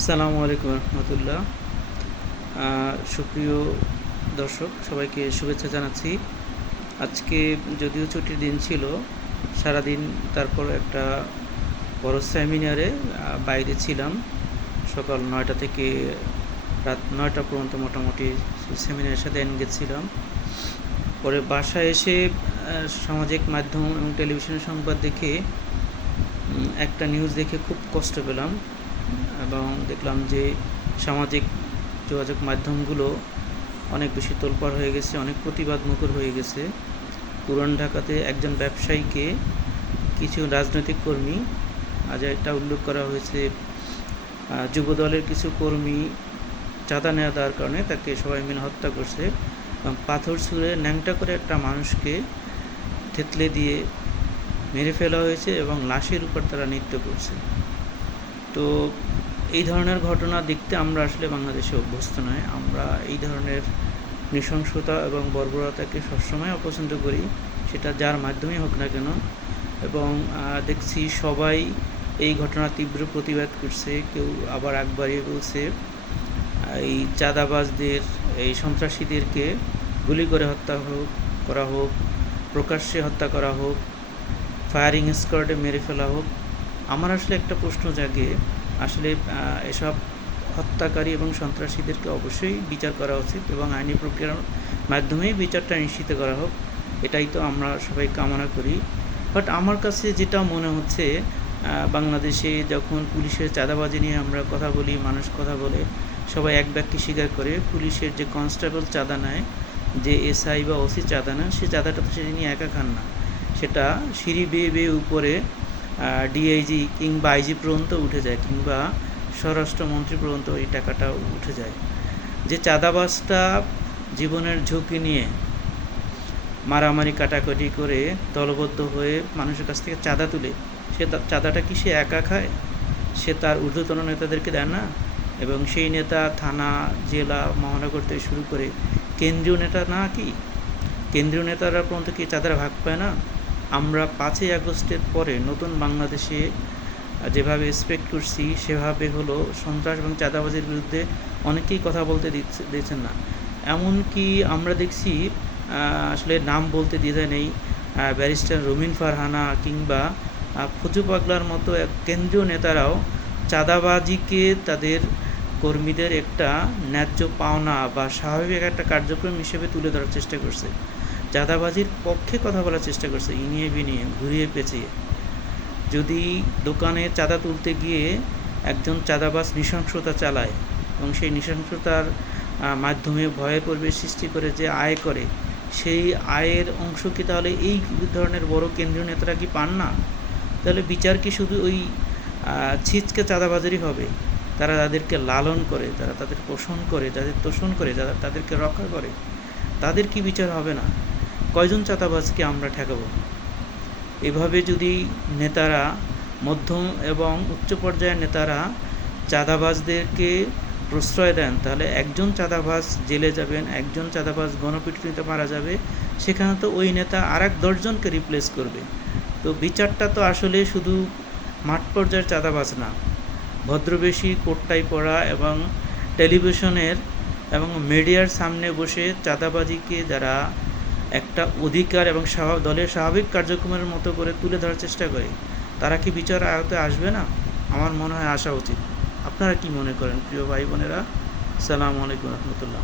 আসসালামু আলাইকুম রহমতুল্লাহ। সুপ্রিয় দর্শক, সবাইকে শুভেচ্ছা জানাচ্ছি। আজকে যদিও ছুটির দিন ছিল, সারাদিন তারপর একটা বড় সেমিনারে বাইরে ছিলাম। সকাল 9টা থেকে রাত 9টা পর্যন্ত মোটামুটি সেমিনারের সাথে এনগেজ ছিলাম। পরে বাসায় এসে সামাজিক মাধ্যম এবং টেলিভিশনের সংবাদ দেখে একটা নিউজ দেখে খুব কষ্ট পেলাম এবং দেখলাম যে সামাজিক যোগাযোগ মাধ্যমগুলো অনেক বেশি তোলপাড় হয়ে গেছে, অনেক প্রতিবাদমুখর হয়ে গেছে। পুরান ঢাকাতে একজন ব্যবসায়ীকে কিছু রাজনৈতিক কর্মী, আজ এটা উল্লেখ করা হয়েছে, যুবদলের কিছু কর্মী চাঁদা নেওয়া দেওয়ার কারণে তাকে সবাই মিলে হত্যা করছে এবং পাথর ছুঁড়ে ন্যাংটা করে একটা মানুষকে থেতলে দিয়ে মেরে ফেলা হয়েছে এবং লাশের উপর তারা নৃত্য করছে। তো এই ধরনের ঘটনা দেখতে আমরা আসলে বাংলাদেশে অভ্যস্ত নয়। আমরা এই ধরনের নৃশংসতা এবং বর্বরতাকে সবসময় অপছন্দ করি, সেটা যার মাধ্যমেই হোক না কেন। এবং দেখছি সবাই এই ঘটনার তীব্র প্রতিবাদ করছে। কেউ আবার আগ বাড়িয়ে বলছে এই চাঁদাবাজদের, এই সন্ত্রাসীদেরকে গুলি করে হত্যা করা হোক, প্রকাশ্যে হত্যা করা হোক, ফায়ারিং স্কোয়াডে মেরে ফেলা হোক। আমার আসলে একটা প্রশ্ন জাগে, আসলে এসব হত্যাকারী এবং সন্ত্রাসীদেরকে অবশ্যই বিচার করা উচিত এবং আইনি প্রক্রিয়ার মাধ্যমেই বিচারটা নিশ্চিত করা হোক, এটাই তো আমরা সবাই কামনা করি। বাট আমার কাছে যেটা মনে হচ্ছে, বাংলাদেশে যখন পুলিশের চাঁদাবাজি নিয়ে আমরা কথা বলি, মানুষ কথা বলে, সবাই এক বাক্যে স্বীকার করে পুলিশের যে কনস্টেবল চাঁদা নেয়, যে এসআই বা ওসি চাঁদা নেয়, সে চাঁদাটা তো সে নিয়ে একা খান না, সেটা সিঁড়ি বেয়ে বেয়ে উপরে ডিআইজি কিংবা আইজি পর্যন্ত উঠে যায়, কিংবা স্বরাষ্ট্রমন্ত্রী পর্যন্ত এই টাকাটা উঠে যায়। যে চাঁদাবাজটা জীবনের ঝুঁকি নিয়ে মারামারি কাটাকাটি করে দলবদ্ধ হয়ে মানুষের কাছ থেকে চাঁদা তুলে, সে চাঁদাটা কি সে একা খায়? সে তার ঊর্ধ্বতন নেতাদেরকে দেয় না? এবং সেই নেতা থানা, জেলা, মহানগর থেকে শুরু করে কেন্দ্রীয় নেতা না, কি কেন্দ্রীয় নেতারা পর্যন্ত কি চাঁদার ভাগ পায় না? আমরা 5ই আগস্টের পরে নতুন বাংলাদেশে যেভাবে এক্সপেক্ট করছি, সেভাবে হলো সন্ত্রাস এবং চাঁদাবাজির বিরুদ্ধে অনেকেই কথা বলতে দিচ্ছেন না। এমনকি আমরা দেখছি, আসলে নাম বলতে দ্বিধা নেই, ব্যারিস্টার রুমিন ফারহানা কিংবা ফজু পাগলার মতো এক কেন্দ্রীয় নেতারাও চাঁদাবাজিকে তাদের কর্মীদের একটা ন্যায্য পাওনা বা স্বাভাবিক একটা কার্যক্রম হিসেবে তুলে ধরার চেষ্টা করছে। চাঁদাবাজির পক্ষে কথা বলার চেষ্টা করছে, ইনিয়ে বিনিয়ে, ঘুরিয়ে পেঁচিয়ে। যদি দোকানে চাঁদা তুলতে গিয়ে একজন চাঁদাবাজ নৃশংসতা চালায় এবং সেই নৃশংসতার মাধ্যমে ভয়ে পরিবেশ সৃষ্টি করে যে আয় করে, সেই আয়ের অংশ কি তাহলে এই ধরনের বড় কেন্দ্রীয় নেতারা কি পান না? তাহলে বিচার কি শুধু ওই ছিচকে চাঁদাবাজারই হবে? তারা তাদেরকে লালন করে, তারা তাদের পোষণ করে, যাদের তোষণ করে, যারা তাদেরকে রক্ষা করে, তাদের কি বিচার হবে না? কয়জন চাঁদাবাজকে আমরা ঠেকাবো? এভাবে যদি নেতারা, মধ্যম এবং উচ্চ পর্যায়ের নেতারা চাঁদাবাজদেরকে প্রশ্রয় দেন, তাহলে একজন চাঁদাবাজ জেলে যাবেন, একজন চাঁদাবাজ গণপিটুনিতে মারা যাবে, সেখানে তো ওই নেতা আর 10জনকে রিপ্লেস করবে। তো বিচারটা তো আসলে শুধু মাঠ পর্যায়ের চাঁদাবাজ না, ভদ্রবেশী, কোটটাই পরা এবং টেলিভিশনের এবং মিডিয়ার সামনে বসে চাঁদাবাজিকে যারা একটা অধিকার এবং দলের স্বাভাবিক কার্যক্রমের মতো করে তুলে ধরার চেষ্টা করে, তারা কি বিচার আয়তে আসবে না? আমার মনে হয় আসা উচিত। আপনারা কি মনে করেন প্রিয় ভাই বোনেরা? আসসালামু আলাইকুম রহমতুল্লাহ।